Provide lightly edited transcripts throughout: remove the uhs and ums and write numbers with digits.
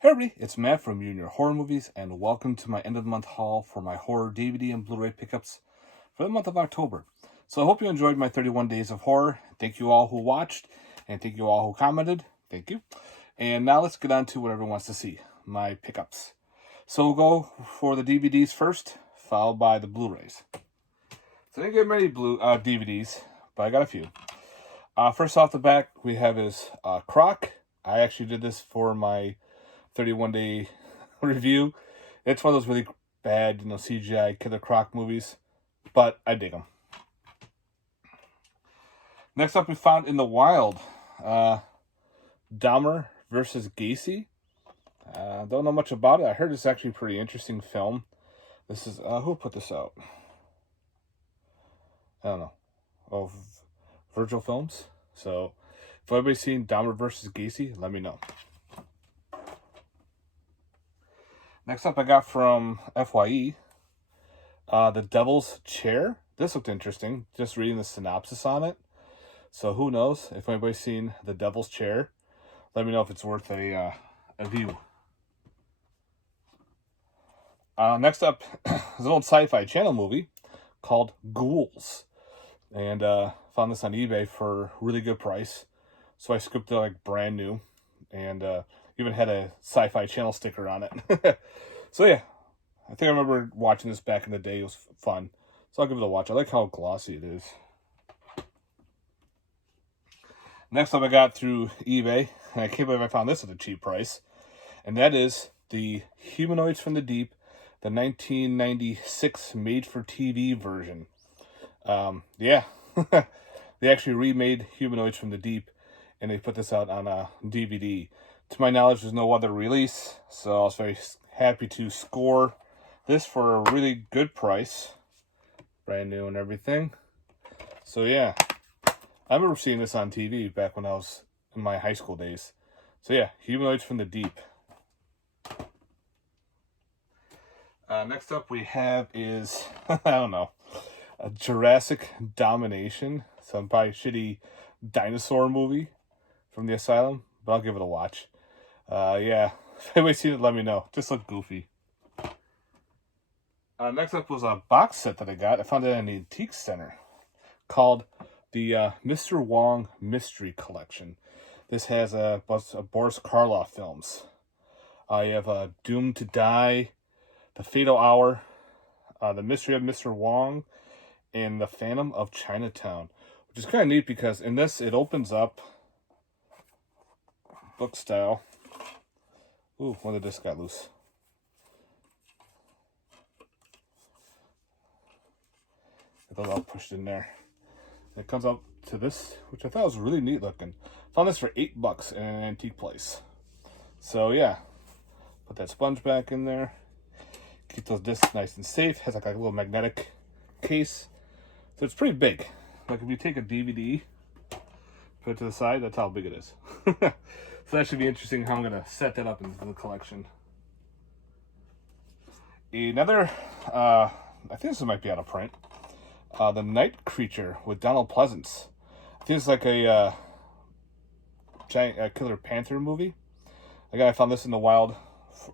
Hey everybody, it's Matt from Junior Horror Movies, and welcome to my end of the month haul for my horror DVD and Blu-ray pickups for the month of October. So I hope you enjoyed my 31 days of horror. Thank you all who watched, and thank you all who commented. Thank you. And now let's get on to what everyone wants to see, my pickups. So we'll go for the DVDs first, followed by the Blu-rays. So I didn't get many DVDs, but I got a few. First off the bat, we have is Croc. I actually did this for my 31-day review. It's one of those really bad, CGI Killer Croc movies, but I dig them. Next up, we found In the Wild, Dahmer versus Gacy. Don't know much about it. I heard it's actually a pretty interesting film. This is, who put this out? I don't know. Oh, Virgil Films. So, if anybody's seen Dahmer versus Gacy, let me know. Next up, I got from FYE, The Devil's Chair. This looked interesting, just reading the synopsis on it. So who knows? If anybody's seen The Devil's Chair, let me know if it's worth a view. Next up is an old Sci-Fi Channel movie called Ghouls. And found this on eBay for a really good price. So I scooped it like brand new. And even had a Sci-Fi Channel sticker on it. So yeah, I think I remember watching this back in the day. It was fun. So I'll give it a watch. I like how glossy it is. Next up I got through eBay, and I can't believe I found this at a cheap price. And that is the Humanoids from the Deep, the 1996 made-for-TV version. Yeah, they actually remade Humanoids from the Deep, and they put this out on a DVD. To my knowledge, there's no other release, so I was very happy to score this for a really good price. Brand new and everything. So yeah, I remember seeing this on TV back when I was in my high school days. So yeah, Humanoids from the Deep. Next up we have is, I don't know, a Jurassic Domination. Some probably shitty dinosaur movie from the Asylum, but I'll give it a watch. Yeah, if anybody's seen it, let me know. Just look goofy. Next up was a box set that I got. I found it in the Antique Center called the Mr. Wong Mystery Collection. This has a Boris Karloff films. You have Doomed to Die, The Fatal Hour, The Mystery of Mr. Wong, and The Phantom of Chinatown. Which is kind of neat because in this, it opens up book style. Ooh, one of the discs got loose. Got those all pushed in there. And it comes up to this, which I thought was really neat looking. Found this for $8 in an antique place. So yeah, put that sponge back in there. Keep those discs nice and safe. Has like a little magnetic case. So it's pretty big. Like if you take a DVD, put it to the side, that's how big it is. So that should be interesting how I'm going to set that up in the collection. Another, I think this might be out of print. The Night Creature with Donald Pleasance. I think it's like a giant Killer Panther movie. Again, I found this in the wild,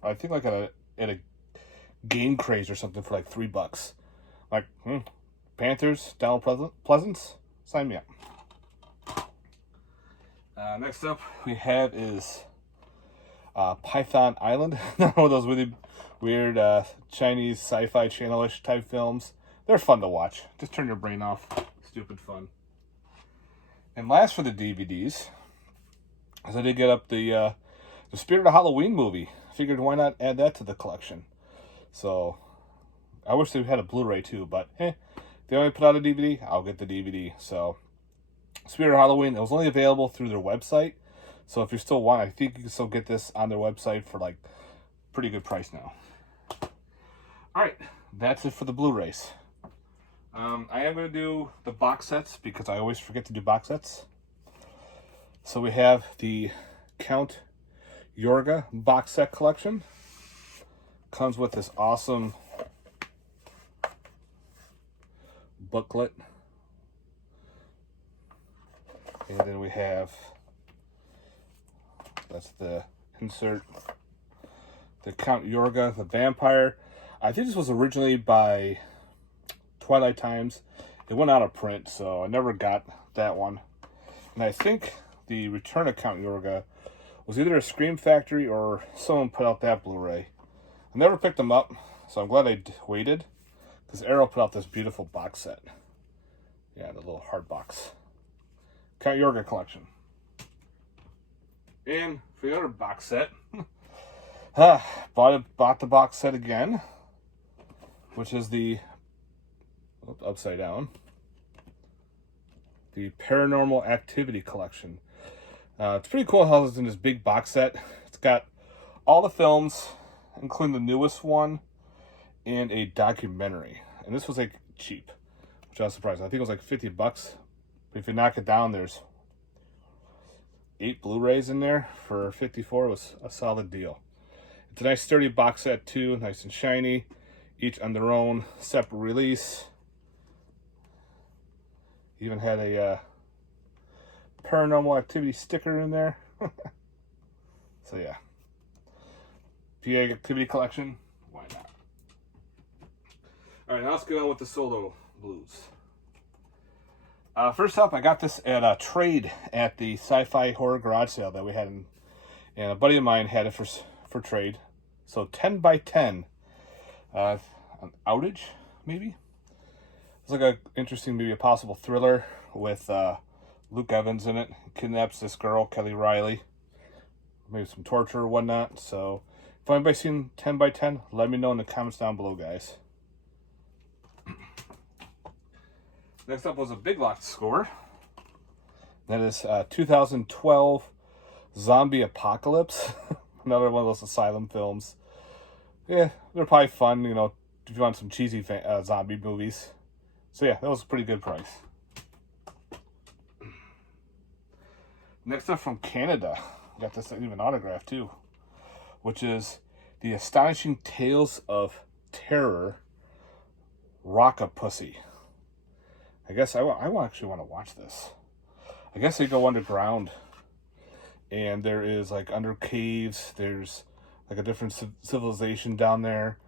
I think like at a Game Craze or something for like $3. Like, Panthers, Donald Pleasance, sign me up. Next up we have is Python Island. One of those really weird Chinese Sci-Fi Channel-ish type films. They're fun to watch. Just turn your brain off. Stupid fun. And last for the DVDs, as I did get up the Spirit of Halloween movie. Figured why not add that to the collection. So I wish they had a Blu-ray too, but if they only put out a DVD, I'll get the DVD. So Spirit of Halloween, it was only available through their website. So if you still want, I think you can still get this on their website for like pretty good price now. Alright, that's it for the Blu-rays. I am going to do the box sets because I always forget to do box sets. So we have the Count Yorga box set collection. Comes with this awesome booklet. And then we have, that's the insert the Count Yorga, the Vampire. I think this was originally by Twilight Times. It went out of print, so I never got that one. And I think the Return of Count Yorga was either a Scream Factory or someone put out that Blu-ray. I never picked them up, so I'm glad I waited, because Arrow put out this beautiful box set. Yeah, the little hard box. Count Yorga collection. And for the other box set, bought the box set again, which is the upside down, the Paranormal Activity collection. It's pretty cool how it's in this big box set. It's got all the films, including the newest one, and a documentary. And this was like cheap, which I was surprised. I think it was like $50. But if you knock it down, there's 8 Blu-rays in there for $54. It was a solid deal. It's a nice sturdy box set too, nice and shiny, each on their own separate release. Even had a Paranormal Activity sticker in there. So yeah, PA Activity collection, why not? All right, now let's get on with the solo blues. First up, I got this at a trade at the Sci-Fi Horror Garage sale that we had, and a buddy of mine had it for trade. So 10 by 10, an outage maybe. It's like a interesting, maybe a possible thriller with Luke Evans in it. Kidnaps this girl, Kelly Riley. Maybe some torture or whatnot. So if anybody's seen 10 by 10, let me know in the comments down below, guys. Next up was a Big Lots score. That is 2012 Zombie Apocalypse. Another one of those asylum films. Yeah, they're probably fun, you know, if you want some cheesy zombie movies. So yeah, that was a pretty good price. Next up from Canada, got this even autographed too, which is The Astonishing Tales of Terror, Rockapussy. I guess I actually want to watch this. I guess they go underground, and there is like under caves, there's like a different civilization down there,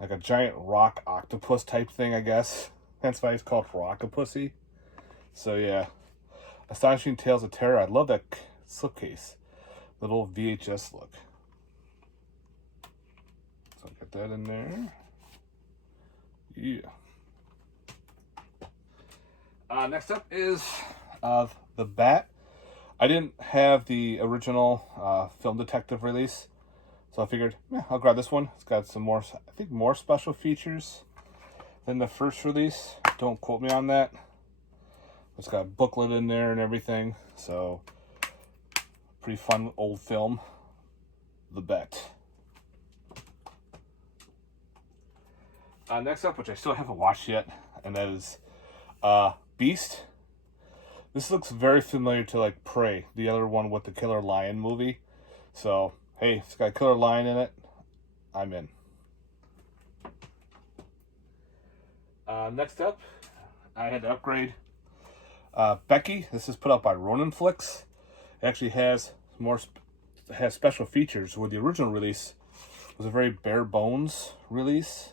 like a giant rock octopus type thing, I guess. That's why it's called Rockapussy. So yeah, Astonishing Tales of Terror. I love that slipcase, little VHS look. So get that in there. Yeah. Next up is The Bat. I didn't have the original Film Detective release, so I figured, I'll grab this one. It's got some more, I think, more special features than the first release. Don't quote me on that. It's got a booklet in there and everything, so pretty fun old film. The Bat. Next up, which I still haven't watched yet, and that is Beast. This looks very familiar to like Prey, the other one with the Killer Lion movie. So, hey, it's got a Killer Lion in it. I'm in. Next up, I had to upgrade Becky. This is put out by Ronin Flicks. It actually has has special features, where the original release was a very bare bones release.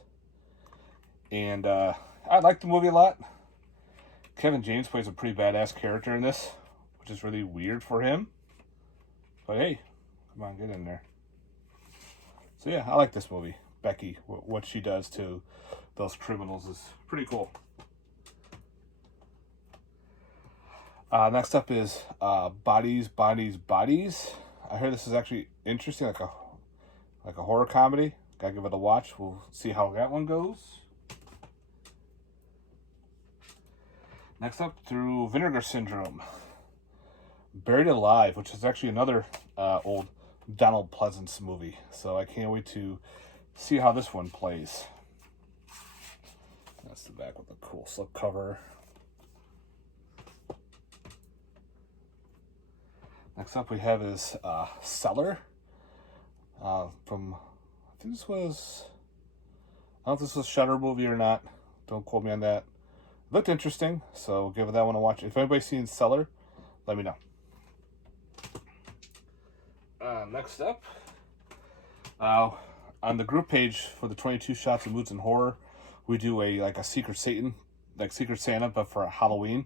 And I like the movie a lot. Kevin James plays a pretty badass character in this, which is really weird for him. But hey, come on, get in there. So yeah, I like this movie. Becky, what she does to those criminals is pretty cool. Next up is Bodies, Bodies, Bodies. I heard this is actually interesting, like a horror comedy. Gotta give it a watch. We'll see how that one goes. Next up, through Vinegar Syndrome, Buried Alive, which is actually another old Donald Pleasance movie. So I can't wait to see how this one plays. That's the back with the cool slipcover. Next up we have is Cellar. From, I think this was, I don't know if this was a Shudder movie or not. Don't quote me on that. Looked interesting, so give that one a watch. If anybody's seen Cellar, let me know. Next up, on the group page for the 22 Shots of Moods and Horror, we do a Secret Santa, but for Halloween.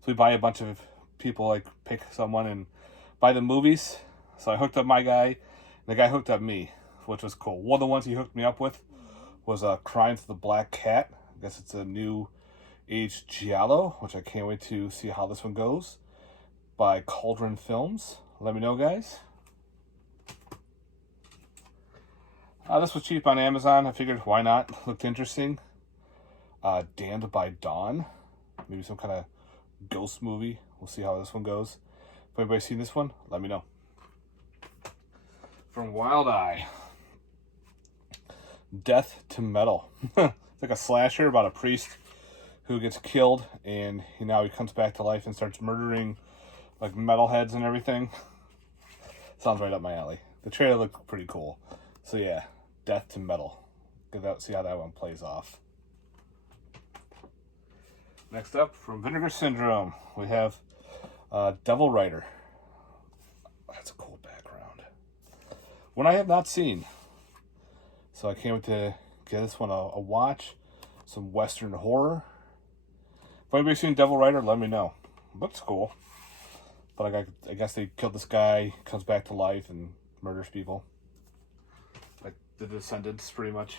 So we buy a bunch of people, like pick someone and buy the movies. So I hooked up my guy, and the guy hooked up me, which was cool. One of the ones he hooked me up with was Crimes of the Black Cat. I guess it's a new age giallo, which I can't wait to see how this one goes, by Cauldron Films. Let me know, guys. This was cheap on Amazon. I figured, why not? Looked interesting. Damned by Dawn. Maybe some kind of ghost movie. We'll see how this one goes. If anybody's seen this one, let me know. From Wild Eye, Death to Metal. It's like a slasher about a priest who gets killed, and now he comes back to life and starts murdering like metalheads and everything. Sounds right up my alley. The trailer looked pretty cool. So yeah, Death to Metal. See how that one plays off. Next up, from Vinegar Syndrome, we have Devil Rider. That's a cool background. One I have not seen. So I can't wait to give this one a watch. Some Western horror. If anybody's seen Devil Rider, let me know. Looks cool. But I guess they killed this guy, comes back to life, and murders people. Like The Descendants, pretty much.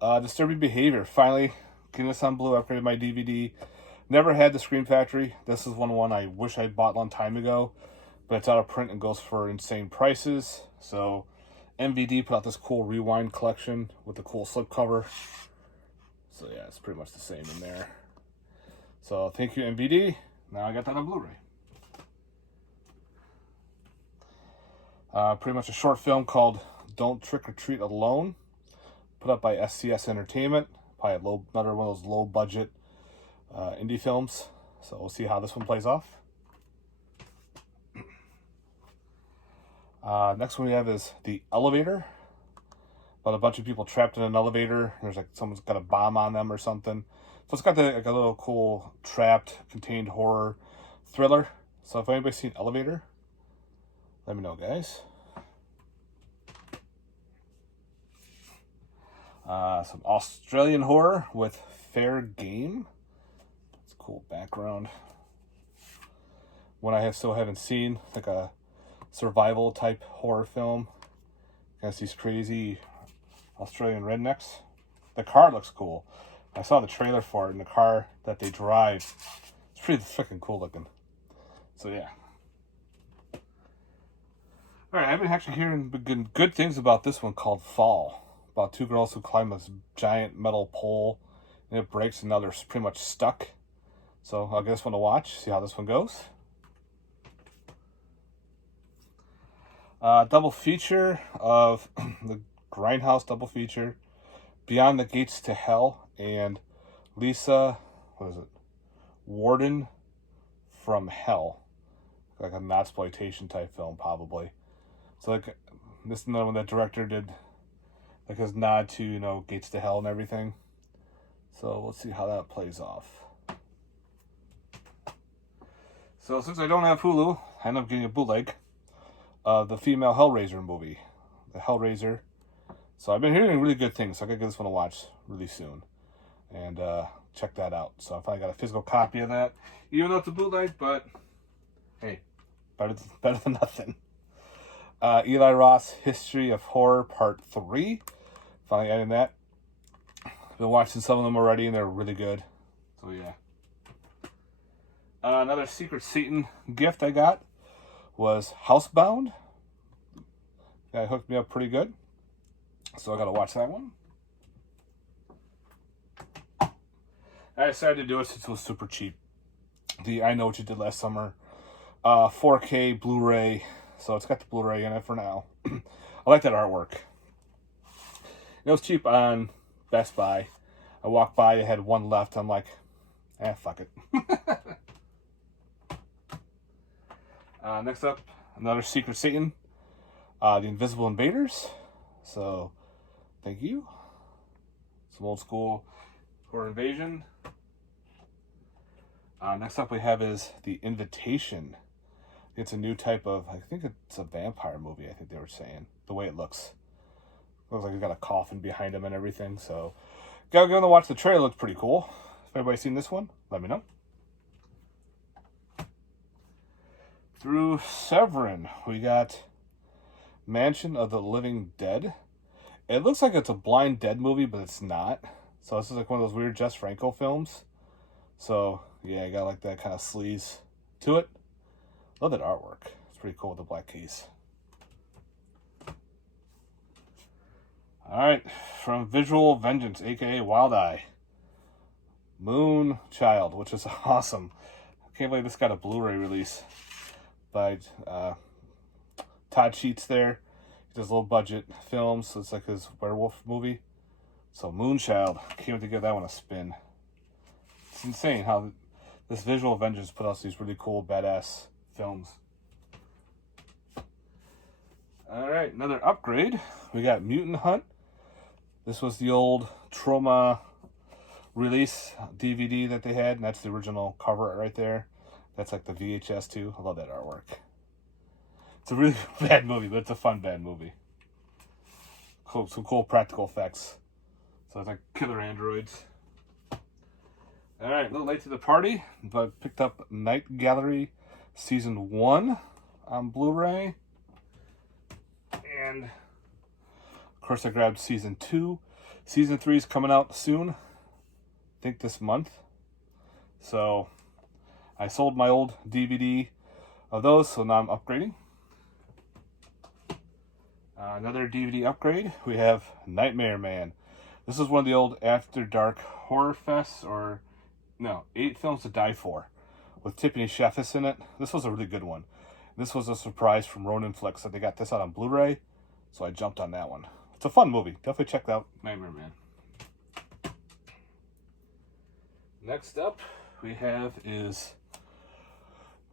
Disturbing Behavior. Finally, getting this on Blue, upgraded my DVD. Never had the Scream Factory. This is one I wish I bought a long time ago. But it's out of print and goes for insane prices. So MVD put out this cool Rewind collection with the cool slipcover. So yeah, it's pretty much the same in there. So thank you, MVD. Now I got that on Blu-ray. Pretty much a short film called Don't Trick or Treat Alone. Put up by SCS Entertainment. Probably another one of those low-budget indie films. So we'll see how this one plays off. Next one we have is The Elevator. About a bunch of people trapped in an elevator. There's like someone's got a bomb on them or something. So it's got a little cool trapped, contained horror thriller. So if anybody's seen Elevator, let me know, guys. Some Australian horror with Fair Game. That's a cool background. One I still haven't seen, like a survival type horror film. Got these crazy Australian rednecks. The car looks cool. I saw the trailer for it, and the car that they drive, it's pretty freaking cool looking. So yeah. Alright, I've been actually hearing good things about this one called Fall. About two girls who climb this giant metal pole, and it breaks, and now they're pretty much stuck. So I'll give this one a watch, see how this one goes. Double feature of the Grindhouse double feature, Beyond the Gates to Hell, and Lisa, Warden from Hell. Like a Matsploitation type film, probably. So like, this is another one that director did, like his nod to, Gates to Hell and everything. So let's see how that plays off. So since I don't have Hulu, I end up getting a bootleg of the female Hellraiser movie, the Hellraiser. So I've been hearing really good things, so I gotta give this one a watch really soon, and check that out. So I finally got a physical copy of that, even though it's a bootleg, but hey, better than nothing. Eli Roth, History of Horror Part 3. Finally adding that. I've been watching some of them already, and they're really good. So yeah. Another Secret Satan gift I got was Housebound. That hooked me up pretty good. So I gotta watch that one. I decided to do it since it was super cheap. The I Know What You Did Last Summer 4K Blu-ray. So it's got the Blu-ray in it for now. I like that artwork. It was cheap on Best Buy. I walked by, I had one left. I'm like, fuck it. Next up, another Secret Satan. The Invisible Invaders. So, thank you. Some old school horror invasion. Next up we have is The Invitation. It's a new type of, I think it's a vampire movie, I think they were saying, the way it looks. Looks like he's got a coffin behind him and everything. So, gotta go and watch the trailer. Looks pretty cool. If anybody's seen this one, let me know. Through Severin, we got Mansion of the Living Dead. It looks like it's a Blind Dead movie, but it's not. So this is like one of those weird Jess Franco films. So yeah, I got like that kind of sleaze to it. Love that artwork. It's pretty cool with the black case. Alright, from Visual Vengeance, aka Wild Eye. Moon Child, which is awesome. I can't believe this got a Blu-ray release by Todd Sheets there. He does low budget films, so it's like his werewolf movie. So Moonchild, can't wait to give that one a spin. It's insane how this Visual Vengeance put out these really cool, badass films. Alright, another upgrade. We got Mutant Hunt. This was the old Trauma release DVD that they had, and that's the original cover right there. That's like the VHS too. I love that artwork. It's a really bad movie, but it's a fun bad movie. Cool, some cool practical effects. So it's like killer androids. Alright, a little late to the party, but picked up Night Gallery Season 1 on Blu-ray. And of course I grabbed Season 2. Season 3 is coming out soon. I think this month. So I sold my old DVD of those, so now I'm upgrading. Another DVD upgrade, we have Nightmare Man. This is one of the old After Dark Horror Fests, or no, 8 Films to Die For, with Tiffany Sheffis in it. This was a really good one. This was a surprise from Ronin Flicks that they got this out on Blu-ray, so I jumped on that one. It's a fun movie. Definitely check out Nightmare Man. Next up, we have is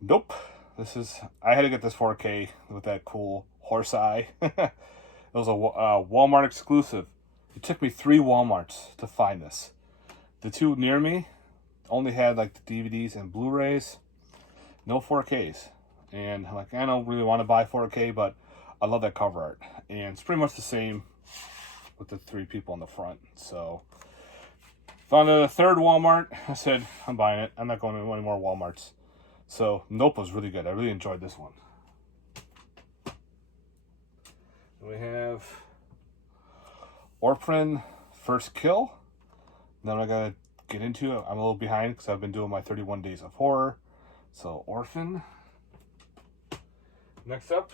Nope. I had to get this 4K with that cool horse eye. It was a Walmart exclusive. It took me 3 Walmarts to find this. The 2 near me only had like the DVDs and Blu-rays, no 4Ks. And I'm like, I don't really want to buy 4K, but I love that cover art. And it's pretty much the same with the 3 people on the front. So found a 3rd Walmart. I said, I'm buying it. I'm not going to any more Walmarts. So Nope was really good. I really enjoyed this one. We have Orphan First Kill. Then I gotta get into it. I'm a little behind because I've been doing my 31 Days of Horror. So Orphan. Next up,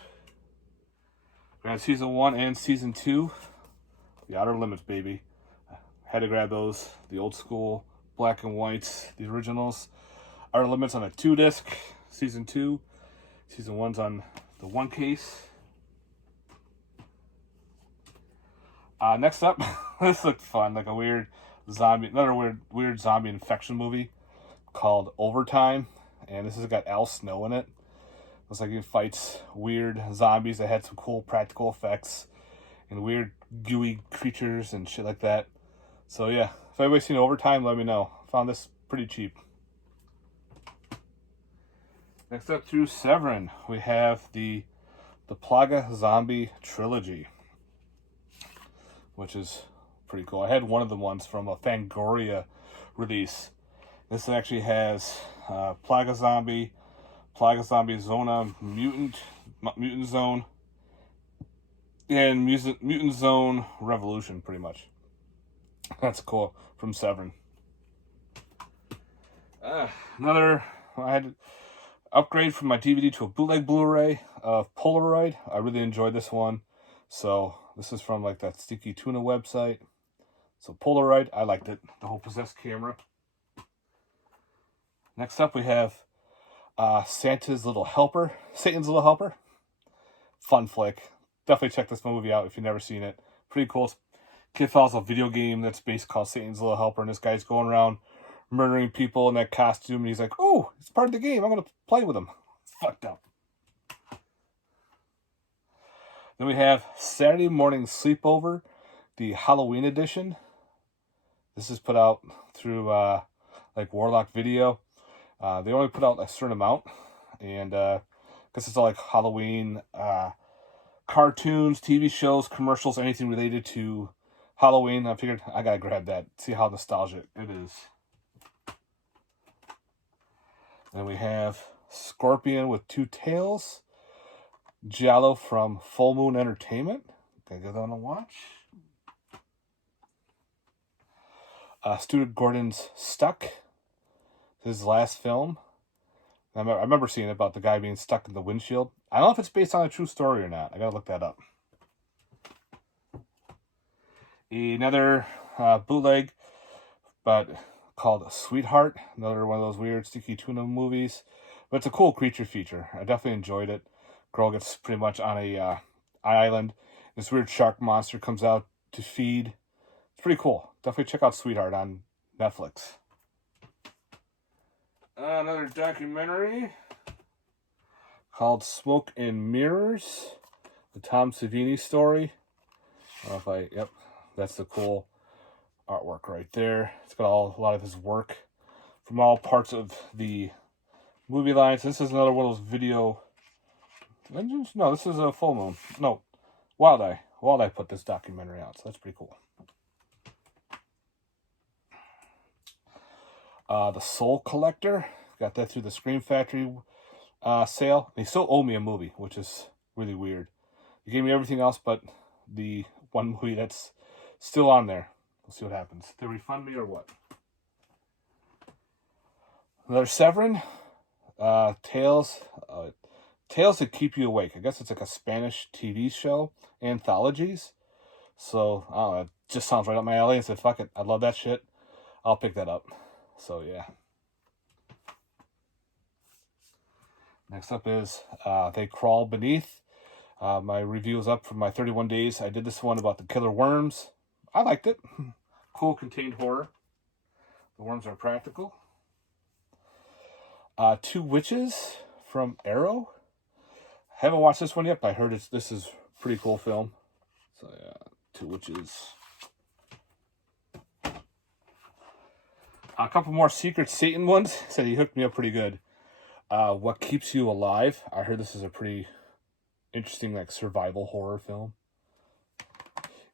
we have Season 1 and Season 2. The Outer Limits, baby. I had to grab those. The old school black and whites, the originals. Outer Limits on a 2-disc. Season 2. Season 1's on the 1 case. Next up, this looked fun, like a weird zombie, another weird zombie infection movie called Overtime, and this has got Al Snow in it. Looks like he fights weird zombies that had some cool practical effects and weird gooey creatures and shit like that. So yeah, if anybody's seen Overtime, let me know. Found this pretty cheap. Next up, through Severin, we have the Plaga Zombie Trilogy, which is pretty cool. I had one of the ones from a Fangoria release. This actually has Plaga Zombie Zona, Mutant Zone, and Mutant Zone Revolution, pretty much. That's cool, from Severin. I had to upgrade from my DVD to a bootleg Blu-ray of Polaroid. I really enjoyed this one. So this is from like that Sticky Tuna website. So Polaroid, I liked it. The whole possessed camera. Next up we have Satan's Little Helper. Fun flick. Definitely check this movie out if you've never seen it. Pretty cool. Kid follows a video game that's based called Satan's Little Helper, and this guy's going around murdering people in that costume, and he's like, oh, it's part of the game. I'm going to play with him. It's fucked up. Then we have Saturday Morning Sleepover, the Halloween edition. This is put out through like Warlock Video. They only put out a certain amount, and because it's all like Halloween cartoons, TV shows, commercials, anything related to Halloween. I figured I gotta grab that, see how nostalgic it is. Then we have Scorpion with Two Tails, Giallo from Full Moon Entertainment. Gotta give that one a watch. Stuart Gordon's Stuck, his last film. I remember seeing about the guy being stuck in the windshield. I don't know if it's based on a true story or not. I gotta look that up. Another bootleg, but called Sweetheart. Another one of those weird sticky tuna movies. But it's a cool creature feature. I definitely enjoyed it. Girl gets pretty much on a island. This weird shark monster comes out to feed. It's pretty cool. Definitely check out Sweetheart on Netflix. Another documentary called Smoke and Mirrors, the Tom Savini story. I don't know if yep, that's the cool artwork right there. It's got a lot of his work from all parts of the movie lines. This is another one of those video. No, this is a Full Moon. No, Wild Eye. Wild Eye put this documentary out, so that's pretty cool. The Soul Collector. Got that through the Scream Factory sale. They still owe me a movie, which is really weird. They gave me everything else but the one movie that's still on there. We'll see what happens. They refund me or what? Another Severin. Tales That Keep You Awake. I guess it's like a Spanish TV show. Anthologies. So, I don't know. It just sounds right up my alley. I said, fuck it. I love that shit. I'll pick that up. So, yeah. Next up is They Crawl Beneath. My review is up for my 31 days. I did this one about the killer worms. I liked it. Cool contained horror. The worms are practical. Two Witches from Arrow. Haven't watched this one yet, but I heard this is a pretty cool film. So, yeah. Two Witches. A couple more Secret Satan ones. Said he hooked me up pretty good. What Keeps You Alive. I heard this is a pretty interesting, like, survival horror film.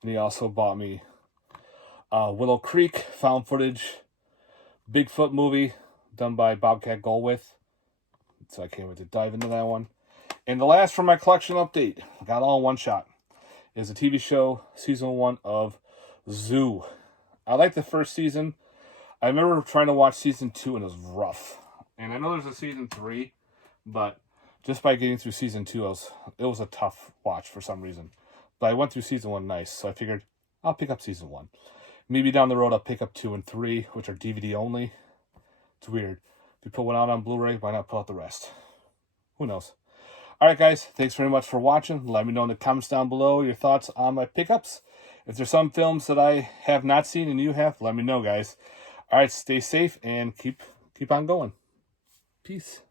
And he also bought me Willow Creek, found footage, Bigfoot movie done by Bobcat Goldthwait. So I can't wait to dive into that one. And the last for my collection update, got all in one shot, is a TV show, season 1 of Zoo. I liked the first season. I remember trying to watch season 2 and it was rough. And I know there's a season 3, but just by getting through season 2, it was a tough watch for some reason. But I went through season 1 nice, so I figured I'll pick up season 1. Maybe down the road I'll pick up 2 and 3, which are DVD only. It's weird. If you put one out on Blu-ray, why not pull out the rest? Who knows? Alright guys, thanks very much for watching. Let me know in the comments down below your thoughts on my pickups. If there's some films that I have not seen and you have, let me know guys. Alright, stay safe and keep on going. Peace.